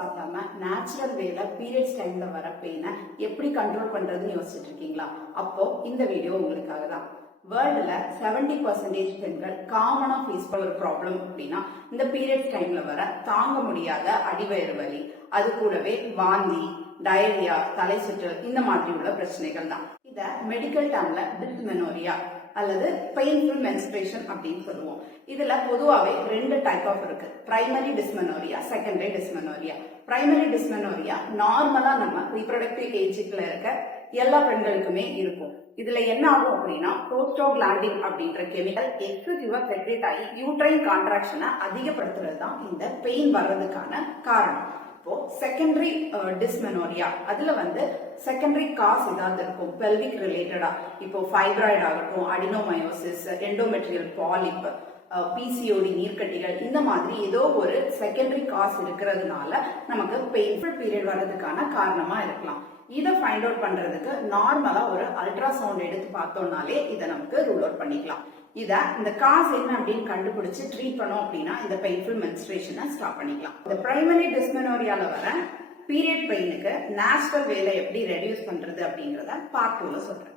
சாப்பிடாம நேச்சுரல் வேல பீரியட்ஸ் டைம்ல வர பெயினை எப்படி கண்ட்ரோல் பண்றதுன்னு யோசிச்சுட்டு இருக்கீங்களா? அப்போ இந்த வீடியோ உங்களுக்காக தான். வேர்ல்டுல 70% பெண்கள் காமனா ஃபேஸ் பண்ற ஒரு ப்ராப்ளம் அப்படின்னா இந்த பீரியட்ஸ் டைம்ல வர தாங்க முடியாத அடிவயிறு வலி, அது கூடவே வாந்தி, டயரியா, தலை சுற்று இந்த மாதிரி உள்ள பிரச்சனைகள் தான். இத மெடிக்கல் டேர்ம்ல டிஸ்மெனோரியா அல்லது பெயின்ஃபுல் மென்ஸ்ட்ரேஷன் அப்படின்னு சொல்லுவோம். இதுல பொதுவாவே 2 டைப் ஆஃப் இருக்கு. Primary dysmenorrhoea, secondary dysmenorrhoea. Primary dysmenorrhoea நார்மலா நம்ம ரீப்ரொடக்டிவ் ஏஜ்ல இருக்க எல்லா பெண்களுக்குமே இருக்கும். இதுல என்ன ஆகும் அப்படின்னா புரோஸ்டாகிலாண்டின் அப்படின்ற கெமிக்கல் எக்ஸசிவா செக்ரேட் ஆகி யூட்ரைன் கான்ட்ராக்ஷனை அதிகப்படுத்துறது தான் இந்த பெயின் வர்றதுக்கான காரணம். இப்போ செகண்டரி டிஸ்மெனோரியா, அதுல செகண்டரி காஸ் ஏதாவது இருக்கும் பெல்விக் ரிலேட்டடா. இப்போ ஃபைப்ராய்டு ஆகட்டும், அடினோமயோசிஸ், எண்டோமெட்ரியல் பாலிப், பிசிஓடி நீர்க்கட்டிகள், இந்த மாதிரி ஏதோ ஒரு செகண்டரி காஸ் இருக்கிறதுனால நமக்கு பெயின்ஃபுல் பீரியட் வர்றதுக்கான காரணமா இருக்கலாம். இதை ஃபைண்ட் அவுட் பண்றதுக்கு நார்மலா ஒரு அல்ட்ராசவுண்ட் எடுத்து பார்த்தோம்னாலே இதை நமக்கு ரூல் அவுட் பண்ணிக்கலாம். இந்த காஸ் என்ன அப்படின்னு கண்டுபிடிச்சு ட்ரீட் பண்ணோம் அப்படின்னா இந்த பெயின்ஃபுல் மென்ஸ்ட்ரேஷனை ஸ்டாப் பண்ணிக்கலாம். இந்த பிரைமரி டிஸ்மெனோரியால வர பீரியட் பெயினுக்கு நேச்சுரல் வேலை எப்படி ரெடியூஸ் பண்றது அப்படிங்கறத பார்ட் 2ல சொல்றேன்.